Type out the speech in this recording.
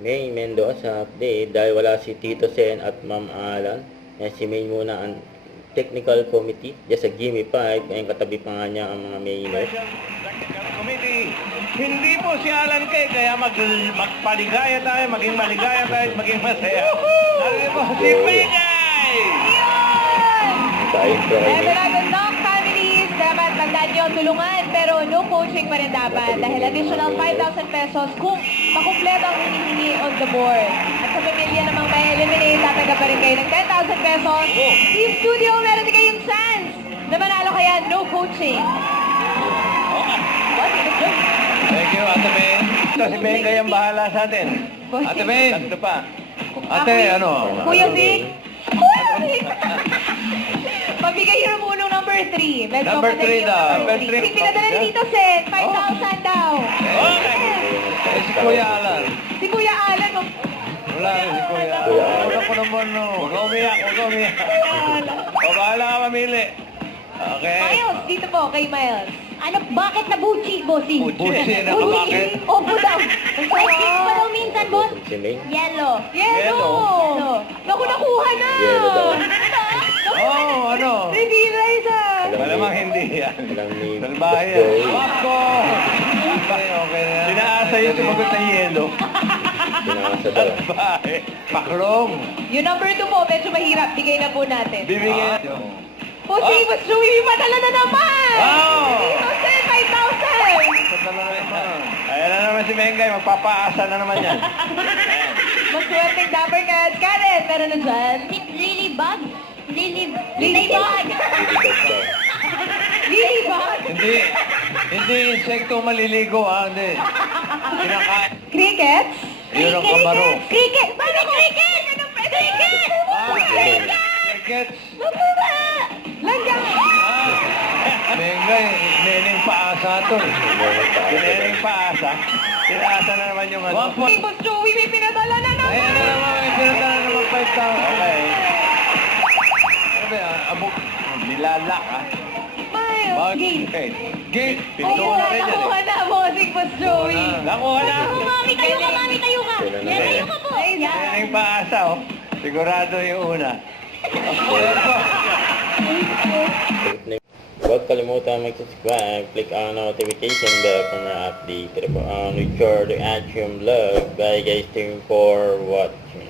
May Mendoza update dahil wala si Tito Sen at Ma'am Alan. Si May muna ang technical committee just sa Gimme 5 ngayon katabi pa nga niya ang mga Maynard. Committee. Hindi po si Alan Kay, kaya magpaligaya tayo, maging maligaya tayo, maging masaya. Sabi po, si Pegay! Tayo po kay May. Emerald Knock families, dapat tandaan nyo, tulungan, pero no coaching pa rin dapat dahil additional 5,000 pesos kung makumpleto ang hinihingi on the board. At sa pamilya namang may eliminate, tatanggap pa rin kayo ng 10,000 pesos. Team Studio, meron din kayong chance na manalo kaya no coaching. Thank you, Ate May. Ito si Pegay ang bahala sa atin. Ate May, ito pa. Ate, ano? Kuya Vic? Kuya Vic! Pabigay nyo ng unong number 3. Number 3 daw. Number 3. Pinadala ni Tito Sen, 5,000 daw. Okay. Eh, si Kuya Alan. Si Kuya Alan, Wala rin si Kuya Alan. Wala ko naman, no. Huwag ka umiyak, huwag ka umiyak. O, bahala ka mamili. Okay. Miles, dito po, kay Miles. Ano, bakit na Bucci, bossing? Bucci na ka, bakit? Opo daw. Ang sarap. Pa daw minsan, boss. Si May. Yellow. Yellow. Yellow. Naku, nakuha na. Yellow daw. Oh, ano? Hindi na isa. Malamang hindi yan. Alam ni Salbahe yan. Boss Joey. Wako! Okay, okay na. Sinaasa yung sumagot ng yelo. Pinakasa daw. Salbahe. Paklong. Yung number 2 po, medyo mahirap. Bigay na po natin. Bibigyan. Bossing, Boss Joey, madala na naman. Wow! Dito, Sen, 5,000. Ayan na naman si Mengay. Magpapaasa na naman yan. Maswerteng Dapper Cats. Karen, meron na dyan. Lilybug? Lilybug. Lilibag daw. Lilybug. Hindi insekto maliligo, ha? Hindi. Kinakain. Crickets. Yun ang kabaro. Cricket. Paano cricket? Ano pa? Cricket. Crickets. Langgam. Mengay, neneng paasa to. Neneng paasa. Tinaasa na naman yung ano. Hey, Boss Joey, may pinadala na naman. Ayan na naman, may pinatala naman 5,000. Okay. Ano ba yan? Abok. Nilalak, ha? Miles. Gate. Gate. Gate. Ayun, Pinto na rin yan, nakuha na, bossing, Boss Joey. Nakuha na. Mami, tayo ka, mami, tayo ka. Sila na Yan, tayo yan. ka po. Ay, Yan. Neneng paasa, oh. Sigurado yung una. Huwag kalimutan mag-subscribe, click on notification bell for more updates. Ito po ang Richard Atrium Vlog. Bye guys, thank you for watching.